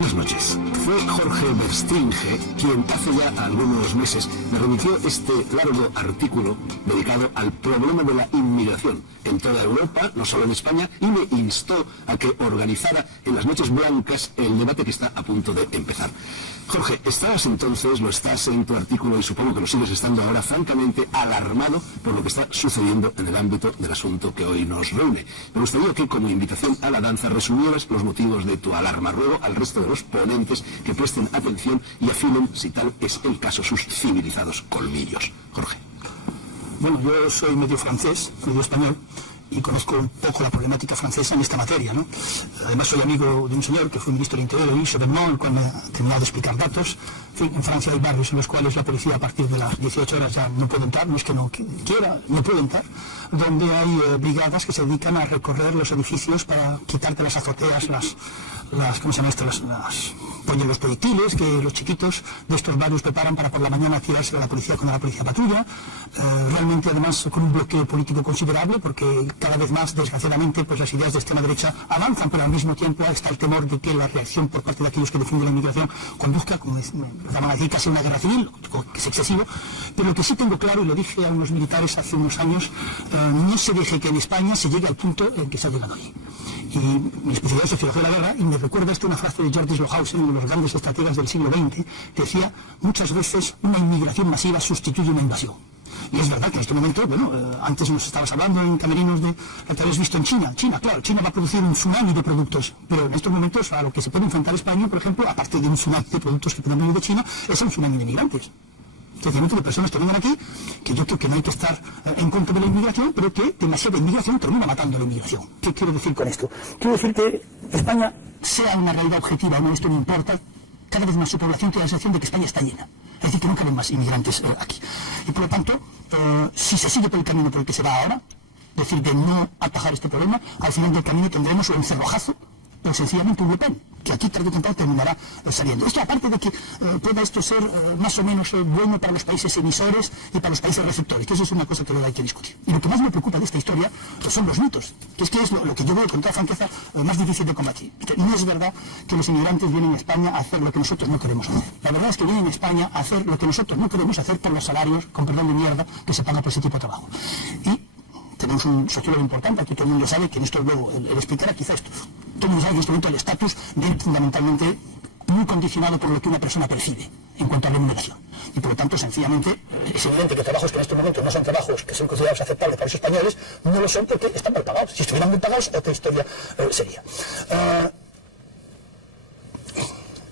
Buenas noches. Fue Jorge Verstringe quien hace ya algunos meses me remitió este largo artículo dedicado al problema de la inmigración en toda Europa, no solo en España, y me instó a que organizara en las noches blancas el debate que está a punto de empezar. Jorge, estabas entonces, lo estás en tu artículo y supongo que lo sigues estando ahora, francamente alarmado por lo que está sucediendo en el ámbito del asunto que hoy nos reúne. Me gustaría que, como invitación a la danza, resumieras los motivos de tu alarma. Ruego al resto de los ponentes que presten atención y afinen, si tal es el caso, sus civilizados colmillos. Jorge. Bueno, yo soy medio francés, medio español, y conozco un poco la problemática francesa en esta materia, ¿no? Además soy amigo de un señor que fue ministro del Interior, Luis Chevènement, el cual me ha terminado de explicar datos. En fin, en Francia hay barrios en los cuales la policía a partir de las 18 horas ya no puede entrar, no es que no quiera, no puede entrar, donde hay brigadas que se dedican a recorrer los edificios para quitarte las azoteas, ¿cómo se llama esto? Ponen los proyectiles que los chiquitos de estos barrios preparan para por la mañana tirarse a la policía cuando la policía patrulla. Realmente, además, con un bloqueo político considerable, porque cada vez más, desgraciadamente, pues las ideas de extrema derecha avanzan, pero al mismo tiempo está el temor de que la reacción por parte de aquellos que defienden la inmigración conduzca, como empezaban a decir, casi una guerra civil, que es excesivo. Pero lo que sí tengo claro, y lo dije a unos militares hace unos años, no se deje que en España se llegue al punto en que se ha llegado hoy. Y mi especialidad es sociología de la guerra, y me recuerda esto una frase de George Lohausen, uno de los grandes estrategas del siglo XX, que decía: muchas veces una inmigración masiva sustituye una invasión. Y es verdad que en este momento, bueno, antes nos estabas hablando en camerinos de lo que habéis visto en China. Claro, China va a producir un tsunami de productos, pero en estos momentos a lo que se puede enfrentar España, por ejemplo, aparte de un tsunami de productos que pueden venir de China, es un tsunami de migrantes. Especialmente de personas que vengan aquí, que yo creo que no hay que estar en contra de la inmigración, pero que demasiada inmigración termina matando la inmigración. ¿Qué quiero decir con esto? Quiero decir que España, sea una realidad objetiva o no, esto no importa, cada vez más su población tiene la sensación de que España está llena. Es decir, que no caben más inmigrantes aquí. Y por lo tanto, si se sigue por el camino por el que se va ahora, es decir, de no atajar este problema, al final del camino tendremos un cerrojazo, o sencillamente un Le Pen, que aquí tarde o temprano terminará saliendo. Esto, aparte de que pueda esto ser más o menos bueno para los países emisores y para los países receptores, que eso es una cosa que luego hay que discutir. Y lo que más me preocupa de esta historia pues son los mitos, que es lo que yo veo con toda franqueza más difícil de combatir. Que no es verdad que los inmigrantes vienen a España a hacer lo que nosotros no queremos hacer. La verdad es que vienen a España a hacer lo que nosotros no queremos hacer por los salarios, con perdón de mierda, que se paga por ese tipo de trabajo. Y tenemos un sociólogo importante, aquí todo el mundo sabe que en esto luego, él explicará quizá esto. Todo el mundo sabe que en este momento el estatus viene fundamentalmente muy condicionado por lo que una persona percibe en cuanto a remuneración. Y por lo tanto, sencillamente, es evidente que trabajos que en estos momentos no son trabajos que son considerados aceptables para los españoles, no lo son porque están mal pagados. Si estuvieran bien pagados, otra historia sería.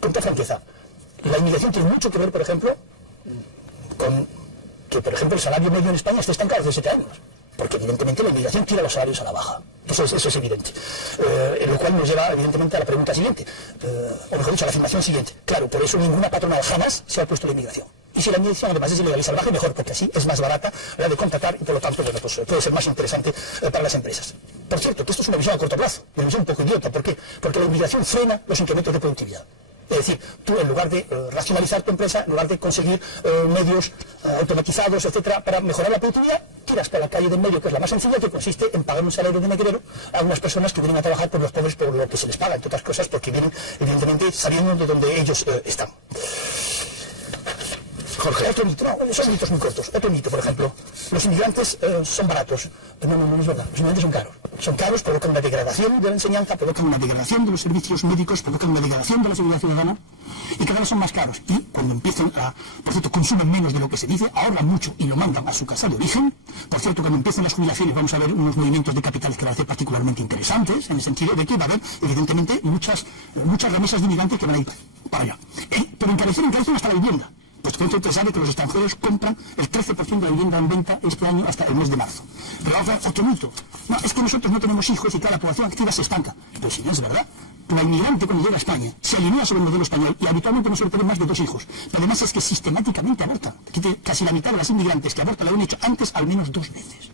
Con toda franqueza, la inmigración tiene mucho que ver, por ejemplo, con que, por ejemplo, el salario medio en España esté estancado desde 7 años. Porque evidentemente la inmigración tira los salarios a la baja. Eso es evidente. Lo cual nos lleva evidentemente a la pregunta siguiente, o mejor dicho, a la afirmación siguiente. Claro, por eso ninguna patronal jamás se ha opuesto a la inmigración. Y si la inmigración además es ilegal y salvaje, mejor, porque así es más barata la de contratar y por lo tanto, bueno, pues, puede ser más interesante para las empresas. Por cierto, que esto es una visión a corto plazo, una visión un poco idiota. ¿Por qué? Porque la inmigración frena los incrementos de productividad. Es decir, tú en lugar de racionalizar tu empresa, en lugar de conseguir medios automatizados, etcétera, para mejorar la productividad, tiras por la calle del medio, que es la más sencilla, que consiste en pagar un salario de negrero a unas personas que vienen a trabajar por los pobres por lo que se les paga, entre otras cosas, porque vienen, evidentemente, sabiendo de donde ellos están. Jorge, otro mito, no, son mitos muy cortos. Otro mito, por ejemplo, los inmigrantes son baratos. No es verdad, los inmigrantes son caros. Son caros, provocan una degradación de la enseñanza, provocan una degradación de los servicios médicos, provocan una degradación de la seguridad ciudadana, y cada vez son más caros. Y cuando empiezan a, por cierto, consumen menos de lo que se dice, ahorran mucho y lo mandan a su casa de origen. Por cierto, cuando empiezan las jubilaciones vamos a ver unos movimientos de capitales que van a ser particularmente interesantes, en el sentido de que va a haber, evidentemente, muchas remesas de inmigrantes que van a ir para allá. Pero encarecen hasta la vivienda. Pues usted sabe que los extranjeros compran el 13% de la vivienda en venta este año hasta el mes de marzo. Pero otro mito. No, es que nosotros no tenemos hijos y que la población activa se estanca. Pero si no es verdad. La inmigrante cuando llega a España se alinea sobre el modelo español y habitualmente no suele tener más de 2 hijos. Pero además es que sistemáticamente abortan. Casi la mitad de las inmigrantes que abortan lo han hecho antes al menos 2 veces.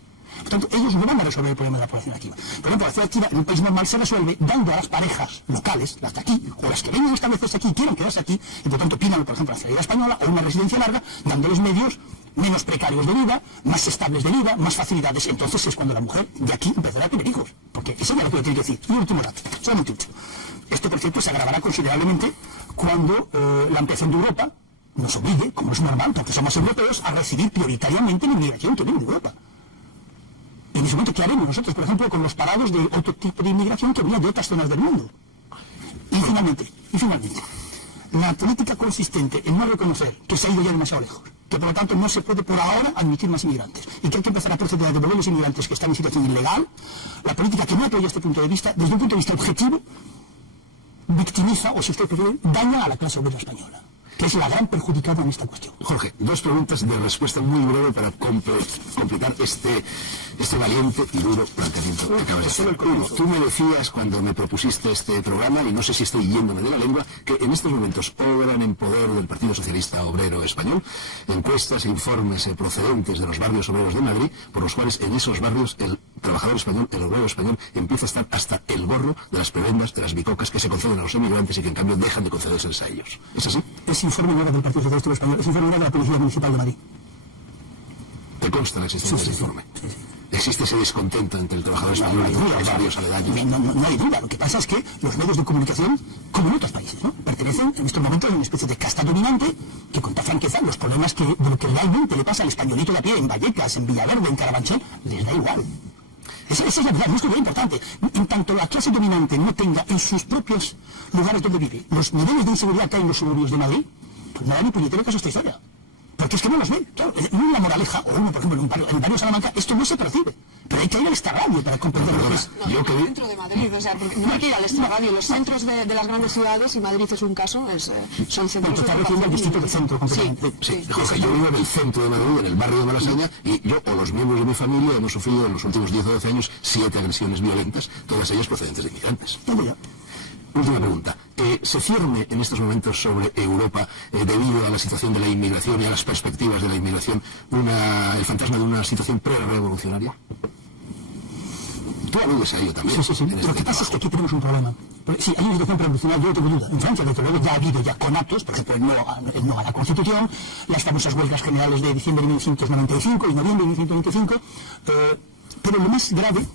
Por tanto, ellos no van a resolver el problema de la población activa. Por ejemplo, la población activa en un país normal se resuelve dando a las parejas locales, las de aquí, o las que vengan a establecerse aquí y quieran quedarse aquí, y por tanto pidan, por ejemplo, la ciudadanía española o una residencia larga, dándoles medios menos precarios de vida, más estables de vida, más facilidades. Entonces es cuando la mujer de aquí empezará a tener hijos. Porque eso es lo que le tiene que decir. Y un último dato, solamente mucho. Esto, por cierto, se agravará considerablemente cuando la ampliación de Europa nos obligue, como es normal, porque somos europeos, a recibir prioritariamente la inmigración que viene de Europa. En ese momento, ¿qué haremos nosotros, por ejemplo, con los parados de otro tipo de inmigración que vienen de otras zonas del mundo? Y finalmente, la política consistente en no reconocer que se ha ido ya demasiado lejos, que por lo tanto no se puede por ahora admitir más inmigrantes y que hay que empezar a proceder a devolver los inmigrantes que están en situación ilegal, la política que no apoya este punto de vista, desde un punto de vista objetivo, victimiza, o si usted prefiere, daña a la clase obrera española, que es la gran perjudicada en esta cuestión. Jorge, dos preguntas de respuesta muy breve para completar este valiente y duro planteamiento que acabas de hacer. Uno, tú me decías cuando me propusiste este programa, y no sé si estoy yéndome de la lengua, que en estos momentos obran en poder del Partido Socialista Obrero Español encuestas e informes procedentes de los barrios obreros de Madrid, por los cuales en esos barrios el trabajador español, el obrero español, empieza a estar hasta el gorro de las prebendas, de las bicocas que se conceden a los emigrantes y que en cambio dejan de concedérseles a ellos. ¿Es así? Es informe no del Partido Socialista Español, es informe de la Policía Municipal de Madrid. ¿Te consta la existencia del informe? Sí. ¿Existe ese descontento entre el trabajador español y los barrios aledaños? No hay duda. Lo que pasa es que los medios de comunicación, como en otros países, ¿no?, pertenecen en estos momentos a una especie de casta dominante que con toda franqueza los problemas de lo que realmente le pasa al españolito de a pie en Vallecas, en Villaverde, en Carabanchel, les da igual. Esa es la verdad, es muy importante. En tanto la clase dominante no tenga en sus propios lugares donde vive los niveles de inseguridad que hay en los suburbios de Madrid, pues nada ni puñetero caso esta historia. Porque es que no los ven. Claro, en una Moraleja, o uno, por ejemplo, en un barrio Salamanca, esto no se percibe. Pero hay que ir al extrarradio para comprender lo que es. Yo que dentro de Madrid, o sea, porque no hay que ir al extrarradio. Los centros de las grandes ciudades, y Madrid es un caso, son centros de está recibiendo el distrito del centro, completamente. Sí, Jorge, yo vivo en el centro de Madrid, en el barrio de Malasaña, y yo o los miembros de mi familia hemos sufrido en los últimos 10 o 12 años 7 agresiones violentas, todas ellas procedentes de inmigrantes. Última pregunta. ¿Se cierne en estos momentos sobre Europa, debido a la situación de la inmigración y a las perspectivas de la inmigración, el fantasma de una situación pre-revolucionaria? Tú aludes a ello también. Sí. Lo que pasa es que aquí tenemos un problema. Sí, hay una situación pre-revolucionaria, yo no tengo duda. En Francia, desde luego, ya ha habido conatos, por ejemplo, el no a la Constitución, las famosas huelgas generales de diciembre de 1995 y noviembre de 1995, pero lo más grave,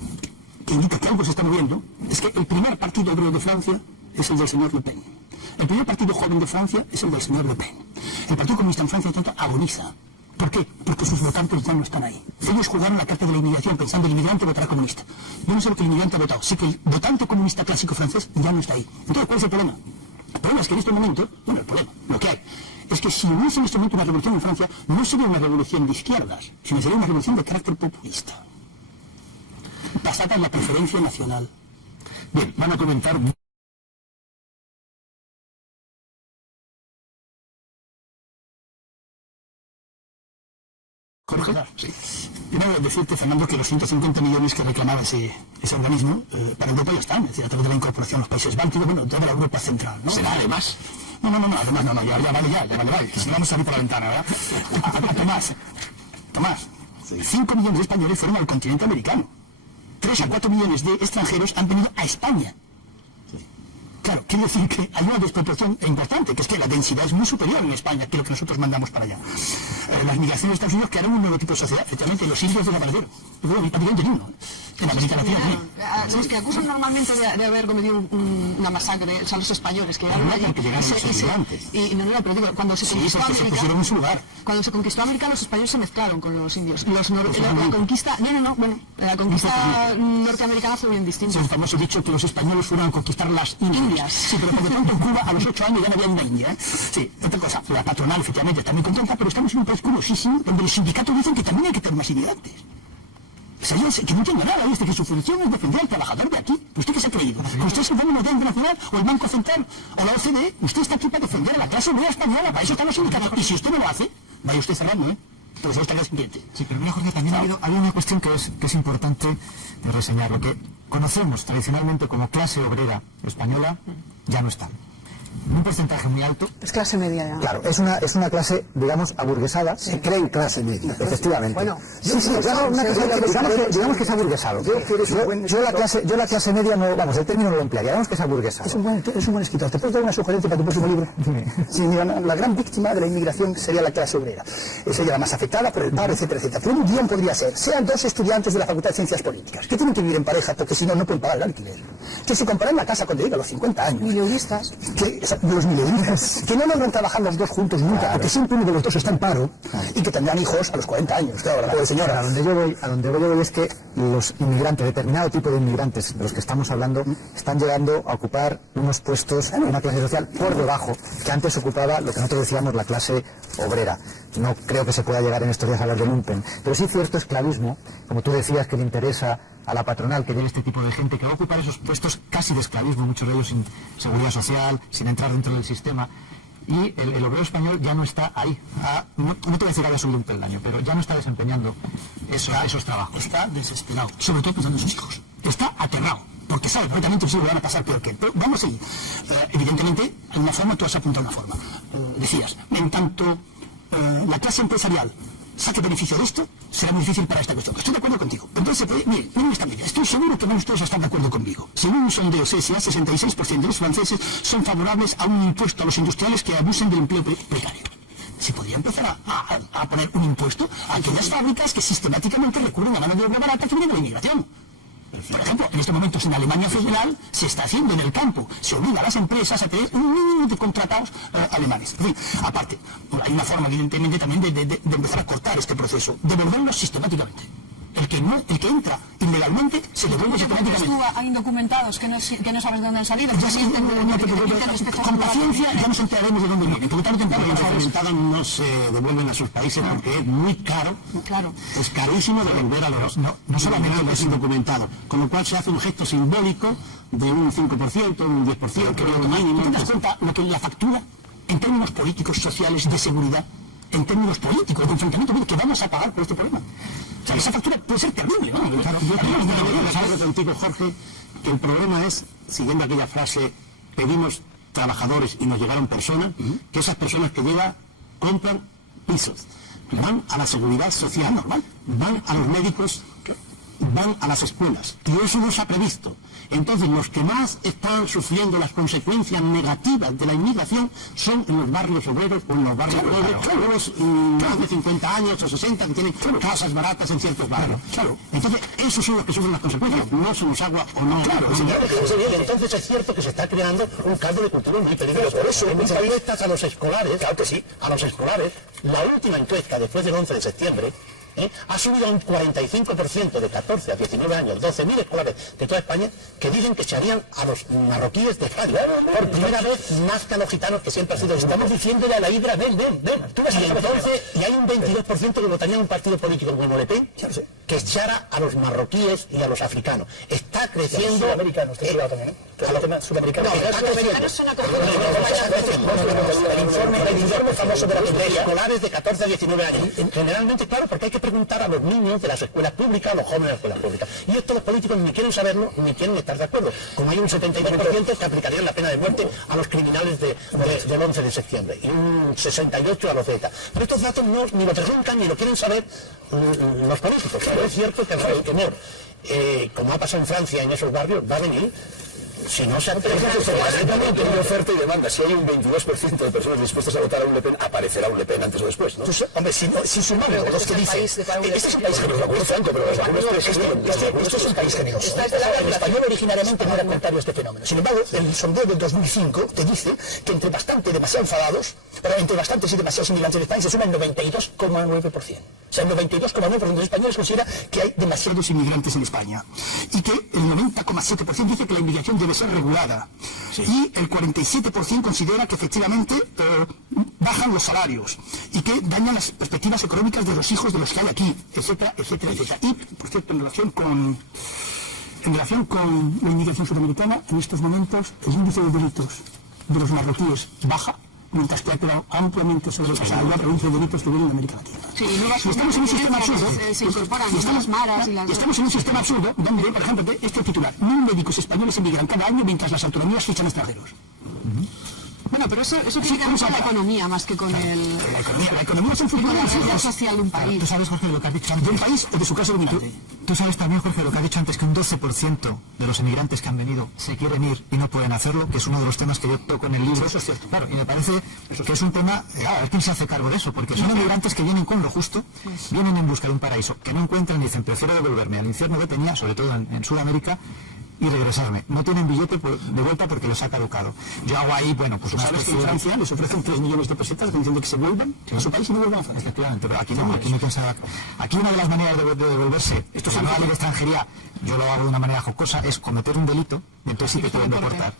que indica que algo se está moviendo, es que el primer partido obrero de Francia es el del señor Le Pen. El primer partido joven de Francia es el del señor Le Pen. El Partido Comunista en Francia, tanto, agoniza. ¿Por qué? Porque sus votantes ya no están ahí. Ellos jugaron la carta de la inmigración pensando que el inmigrante votará comunista. Yo no sé lo que el inmigrante ha votado. Sí que el votante comunista clásico francés ya no está ahí. Entonces, ¿cuál es el problema? El problema es que en este momento, lo que hay, es que si hubiese en este momento una revolución en Francia, no sería una revolución de izquierdas, sino sería una revolución de carácter populista, basada en la preferencia nacional. Bien, van a comentar... Jorge, sí. Primero decirte, Fernando, que los 150 millones que reclamaba ese organismo, para Europa ya están, es decir, a través de la incorporación a los países bálticos, toda la Europa central, ¿no? ¿Será además? No, además no, ya vale, que si no vamos a salir por la ventana, ¿verdad? Tomás, 5 millones de españoles fueron al continente americano. 3 a 4 millones de extranjeros han venido a España. Claro, quiere decir que hay una desproporción importante, que es que la densidad es muy superior en España que lo que nosotros mandamos para allá. Las migraciones de Estados Unidos crearon un nuevo tipo de sociedad, efectivamente, los indios desaparecieron. Prácticamente ni uno. En América Latina también. Los que acusan normalmente de haber cometido una masacre son los españoles, que llegaron allí. Pero digo, cuando se conquistó América, cuando se conquistó América, los españoles se mezclaron con los indios. La conquista norteamericana fue bien distinta. El famoso dicho que los españoles fueron a conquistar las Indias. Sí, pero por lo tanto en Cuba a los 8 años ya no había una India. Sí, otra cosa, la patronal efectivamente está muy contenta, pero estamos en un país curiosísimo donde los sindicatos dicen que también hay que tener más inmigrantes. O sea, que no entiendo nada, ¿viste? Que su función es defender al trabajador de aquí. ¿Usted qué se ha creído? ¿Que usted es el Fondo Monetario Internacional o el Banco Central o la OCDE? Usted está aquí para defender a la clase obrera española, para eso están los sindicatos. Y si usted no lo hace, vaya usted cerrando, pues eso está consciente. Sí, pero mira, Jorge, también hay una cuestión que es importante reseñar. Lo que conocemos tradicionalmente como clase obrera española ya no está. un porcentaje muy alto. Es clase media ya. Claro, es una clase, digamos, aburguesada. Se creen clase media. Efectivamente. Bueno, digamos que es aburguesado. Yo la clase media no, vamos, el término no lo emplearía, digamos que es aburguesado. Es un buen escritor. ¿Te puedo dar una sugerencia para tu próximo libro? Sí, mira, la gran víctima de la inmigración sería la clase obrera. Sería la más afectada por el paro, etcétera, etcétera. Pero un guión podría ser, sean dos estudiantes de la Facultad de Ciencias Políticas, que tienen que vivir en pareja porque si no, no pueden pagar el alquiler. Que se comparan la casa cuando llega a los 50 años. Mileuristas. Los mileuristas. Que no logran trabajar los dos juntos nunca, claro, porque siempre uno de los dos está en paro, y que tendrán hijos a los 40 años. Claro, señora. A donde yo voy es que los inmigrantes, determinado tipo de inmigrantes de los que estamos hablando, están llegando a ocupar unos puestos en una clase social por debajo que antes ocupaba lo que nosotros decíamos la clase obrera. No creo que se pueda llegar en estos días a hablar de lumpen, pero sí cierto esclavismo, como tú decías, que le interesa a la patronal que lleve este tipo de gente que va a ocupar esos puestos casi de esclavismo, muchos de ellos sin seguridad social, sin entrar dentro del sistema. Y el obrero español ya no está ahí, no te voy a decir que haya subido un peldaño, pero ya no está desempeñando esos trabajos. Está desesperado, sobre todo pensando en sus hijos. Está aterrado, porque sabe perfectamente que se lo van a pasar peor que él. Pero vamos a ir. Evidentemente, en una forma tú has apuntado una forma. Decías, en tanto la clase empresarial saque beneficio de esto, será muy difícil para esta cuestión. Estoy de acuerdo contigo. Entonces, mire, miren esta medida. Estoy seguro que no ustedes están de acuerdo conmigo. Según un sondeo CSA, 66% de los franceses son favorables a un impuesto a los industriales que abusen del empleo precario. Se podría empezar a poner un impuesto a aquellas fábricas que sistemáticamente recurren a mano de obra barata que viene de la inmigración. Por ejemplo, en estos momentos en Alemania Federal se está haciendo en el campo. Se obliga a las empresas a tener un mínimo de contratados alemanes. En fin, aparte, hay una forma evidentemente también de empezar a cortar este proceso, devolverlos sistemáticamente. El que entra ilegalmente se devuelve sistemáticamente. Hay indocumentados que no sabes de dónde han salido. Con paciencia ya nos enteraremos de dónde vienen. Porque tarde o temprano los indocumentados no se devuelven a sus países porque es muy caro. Claro. Es carísimo devolver a los no solamente los indocumentados. Con lo cual se hace un gesto simbólico de un 5%, un 10%, que es lo mínimo. ¿Te das cuenta lo que la factura en términos políticos, sociales, de seguridad, en términos políticos, de enfrentamiento que vamos a pagar por este problema? O sea, esa factura puede ser terrible, ¿no? Claro, yo estoy contigo, Jorge, que el problema es, siguiendo aquella frase, pedimos trabajadores y nos llegaron personas, que esas personas que llegan compran pisos, van a la seguridad social normal, van a los médicos, van a las escuelas, y eso no se ha previsto. Entonces, los que más están sufriendo las consecuencias negativas de la inmigración son en los barrios obreros o en los barrios pobres, más de 50 años o 60 que tienen casas baratas en ciertos barrios. Entonces, esos son los que sufren las consecuencias, no se nos agua o no. Entonces es cierto que se está creando un caldo de cultura muy peligroso. Por eso, en muchas encuestas a los escolares, claro que sí, a los escolares, la última encuesta después del 11 de septiembre, ha subido a un 45% de 14 a 19 años, 12.000 escolares de toda España, que dicen que se harían a los marroquíes de España. Por primera vez más que a los gitanos, que siempre ha sido. Estamos diciéndole a la hidra, ven. Y hay un 22% que votaría en un partido político como Le Pen, que echara a los marroquíes y a los africanos. Está creciendo... Los sudamericanos, sudamericanos. El informe famoso de los escolares de 14 a 19 años. Generalmente, claro, porque hay que preguntar a los niños de las escuelas públicas, a los jóvenes de las escuelas públicas. Y esto los políticos ni quieren saberlo, ni quieren estar de acuerdo. Como hay un 72% que aplicarían la pena de muerte a los criminales del 11 de septiembre, y un 68% a los de ETA. Pero estos datos ni lo preguntan ni lo quieren saber los políticos. Pero es cierto que el temor, como ha pasado en Francia en esos barrios, va a venir. Si no se hay oferta y demanda. Si hay un 22% de personas dispuestas a votar a un Le Pen, aparecerá un Le Pen antes o después, ¿no? Hombre, si sumamos los que dicen... Este es un país generoso, Franco, pero esto es un país generoso. El español originariamente no era contrario a este fenómeno. Sin embargo, el sondeo del 2005 te dice que entre bastante y demasiado enfadados, pero entre bastantes y demasiados inmigrantes en España se suma el 92,9%. O sea, el 92,9% de los españoles considera que hay demasiados inmigrantes en España. Y que el 90,7% dice que la inmigración debe ser regulada. Sí. Y el 47% considera que efectivamente bajan los salarios y que dañan las perspectivas económicas de los hijos de los que hay aquí, etcétera, etcétera, etcétera. Y, por cierto, en relación con la inmigración sudamericana, en estos momentos el índice de delitos de los marroquíes baja, mientras que ha quedado ampliamente sobrepasada la provincia de delitos que viene en América Latina. Sí, y estamos en un sistema absurdo. Se incorporan las maras y las... Estamos en un sistema absurdo donde, por ejemplo, este titular: 1.000 médicos españoles emigran cada año mientras las autonomías fichan extranjeros. Bueno, pero eso tiene que ver con la economía más que con el... La economía es un futuro la vida social de un país. Tú sabes, Jorge, lo que has dicho antes. ¿De un país o de su caso dominante? Tú sabes también, Jorge, lo que has dicho antes, que un 12% de los emigrantes que han venido se quieren ir y no pueden hacerlo, que es uno de los temas que yo toco en el libro. Eso es cierto. Claro, y me parece que es un tema, a ver quién se hace cargo de eso, porque son emigrantes que vienen con lo justo, vienen en busca de un paraíso, que no encuentran y dicen, prefiero devolverme al infierno que tenía, sobre todo en Sudamérica, y regresarme. No tienen billete de vuelta porque les ha caducado. Yo hago ahí, bueno, pues una ¿Sabes que en Francia les ofrecen 3 millones de pesetas diciendo que se vuelvan a su país y no vuelvan a Francia? Efectivamente, pero aquí no pensaba. Aquí una de las maneras de devolverse, esto es la ley de extranjería, yo lo hago de una manera jocosa, es cometer un delito, y entonces sí que te pueden deportar.